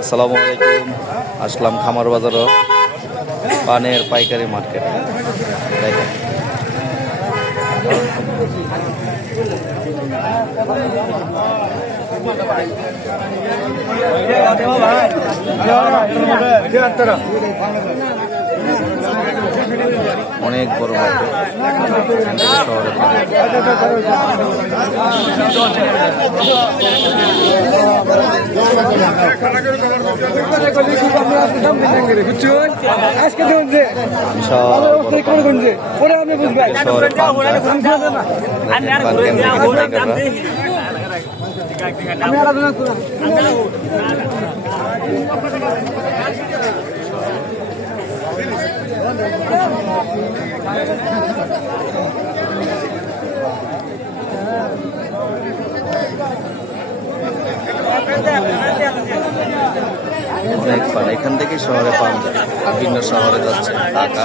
আসসালামু আলাইকুম। আসলাম খামার বাজার পানের পাইকারি মার্কেট। দেখেন অনেক বড় মার্কেট শহরে অনেক পান এখান থেকে শহরে পান যায়, বিভিন্ন শহরে যাচ্ছে ঢাকা।